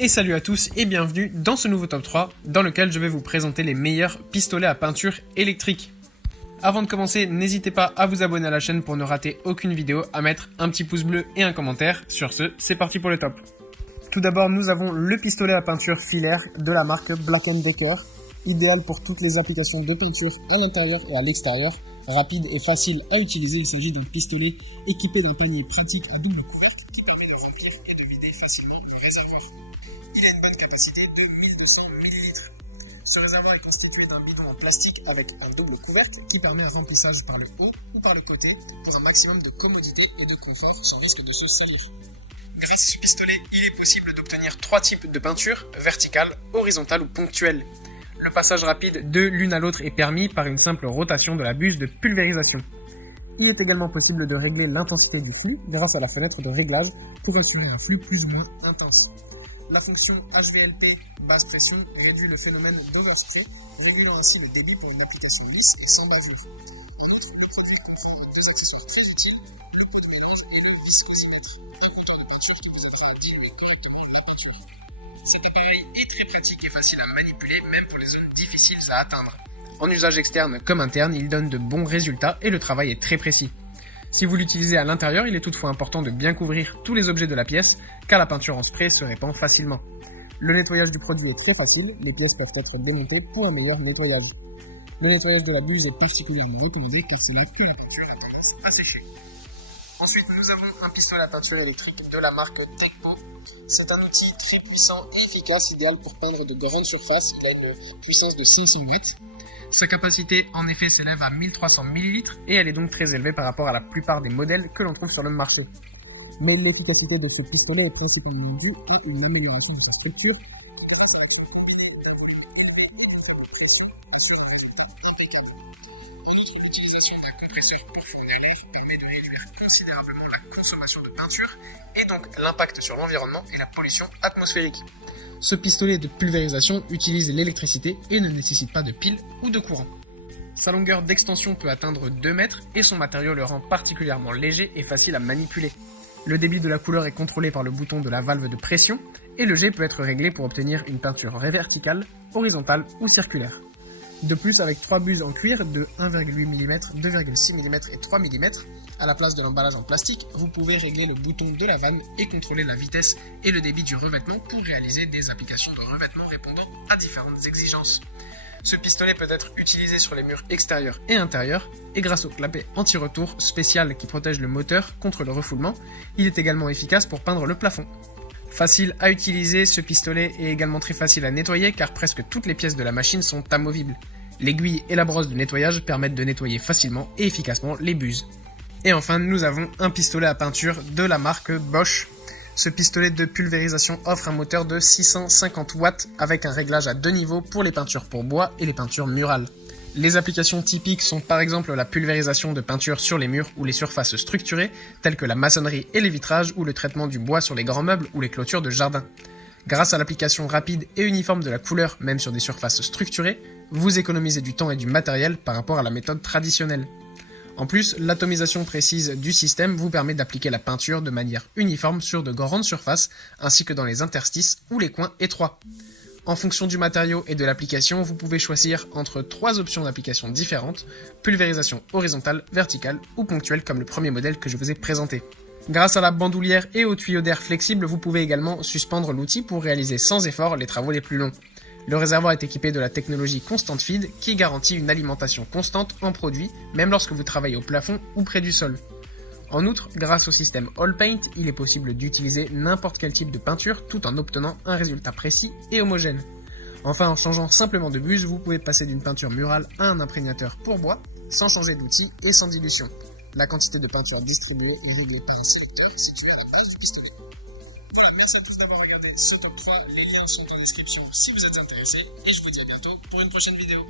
Et salut à tous et bienvenue dans ce nouveau top 3 dans lequel je vais vous présenter les meilleurs pistolets à peinture électrique. Avant de commencer, n'hésitez pas à vous abonner à la chaîne pour ne rater aucune vidéo, à mettre un petit pouce bleu et un commentaire. Sur ce, c'est parti pour le top. Tout d'abord, nous avons le pistolet à peinture filaire de la marque Black & Decker, idéal pour toutes les applications de peinture à l'intérieur et à l'extérieur. Rapide et facile à utiliser, il s'agit d'un pistolet équipé d'un panier pratique à double couvercle qui permet de remplir et de vider facilement le réservoir. Il a une bonne capacité de 1200 ml. Ce réservoir est constitué d'un bidon en plastique avec un double couvercle qui permet un remplissage par le haut ou par le côté pour un maximum de commodité et de confort sans risque de se salir. Grâce à ce pistolet, il est possible d'obtenir 3 types de peinture, verticale, horizontale ou ponctuelle. Le passage rapide de l'une à l'autre est permis par une simple rotation de la buse de pulvérisation. Il est également possible de régler l'intensité du flux grâce à la fenêtre de réglage pour assurer un flux plus ou moins intense. La fonction HVLP basse pression réduit le phénomène d'overspray, réduisant ainsi le débit pour une application lisse et sans bavure. Un autre produit de cet accessoire très utile, le pot de mélange et le viscosimètre, un moteur de peinture qui permettra à diluer correctement la peinture. Cet appareil est très pratique et facile à manipuler, même pour les zones difficiles à atteindre. En usage externe comme interne, il donne de bons résultats et le travail est très précis. Si vous l'utilisez à l'intérieur, il est toutefois important de bien couvrir tous les objets de la pièce, car la peinture en spray se répand facilement. Le nettoyage du produit est très facile, les pièces peuvent être démontées pour un meilleur nettoyage. Le nettoyage de la buse est particulièrement recommandé car c'est là que la peinture a tendance à sécher. Ensuite, nous avons un pistolet à peinture électrique de la marque Tekpo. C'est un outil très puissant et efficace, idéal pour peindre de grandes surfaces. Il a une puissance de 500 watts. Sa capacité, en effet, s'élève à 1300 ml et elle est donc très élevée par rapport à la plupart des modèles que l'on trouve sur le marché. Mais l'efficacité de ce pistolet est principalement due à une amélioration de sa structure. L'utilisation d'un compresseur pour fournir l'air permet de réduire considérablement la consommation de peinture et donc l'impact sur l'environnement et la pollution atmosphérique. Ce pistolet de pulvérisation utilise l'électricité et ne nécessite pas de pile ou de courant. Sa longueur d'extension peut atteindre 2 mètres et son matériau le rend particulièrement léger et facile à manipuler. Le débit de la couleur est contrôlé par le bouton de la valve de pression et le jet peut être réglé pour obtenir une peinture verticale, horizontale ou circulaire. De plus, avec 3 buses en cuir de 1,8 mm, 2,6 mm et 3 mm, à la place de l'emballage en plastique, vous pouvez régler le bouton de la vanne et contrôler la vitesse et le débit du revêtement pour réaliser des applications de revêtement répondant à différentes exigences. Ce pistolet peut être utilisé sur les murs extérieurs et intérieurs, et grâce au clapet anti-retour spécial qui protège le moteur contre le refoulement, il est également efficace pour peindre le plafond. Facile à utiliser, ce pistolet est également très facile à nettoyer car presque toutes les pièces de la machine sont amovibles. L'aiguille et la brosse de nettoyage permettent de nettoyer facilement et efficacement les buses. Et enfin, nous avons un pistolet à peinture de la marque Bosch. Ce pistolet de pulvérisation offre un moteur de 650 watts avec un réglage à 2 niveaux pour les peintures pour bois et les peintures murales. Les applications typiques sont par exemple la pulvérisation de peinture sur les murs ou les surfaces structurées, telles que la maçonnerie et les vitrages ou le traitement du bois sur les grands meubles ou les clôtures de jardin. Grâce à l'application rapide et uniforme de la couleur, même sur des surfaces structurées, vous économisez du temps et du matériel par rapport à la méthode traditionnelle. En plus, l'atomisation précise du système vous permet d'appliquer la peinture de manière uniforme sur de grandes surfaces, ainsi que dans les interstices ou les coins étroits. En fonction du matériau et de l'application, vous pouvez choisir entre 3 options d'application différentes, pulvérisation horizontale, verticale ou ponctuelle comme le premier modèle que je vous ai présenté. Grâce à la bandoulière et au tuyau d'air flexible, vous pouvez également suspendre l'outil pour réaliser sans effort les travaux les plus longs. Le réservoir est équipé de la technologie Constant Feed qui garantit une alimentation constante en produit, même lorsque vous travaillez au plafond ou près du sol. En outre, grâce au système All Paint, il est possible d'utiliser n'importe quel type de peinture tout en obtenant un résultat précis et homogène. Enfin, en changeant simplement de buse, vous pouvez passer d'une peinture murale à un imprégnateur pour bois, sans changer d'outil et sans dilution. La quantité de peinture distribuée est réglée par un sélecteur situé à la base du pistolet. Voilà, merci à tous d'avoir regardé ce top 3, les liens sont en description si vous êtes intéressés, et je vous dis à bientôt pour une prochaine vidéo.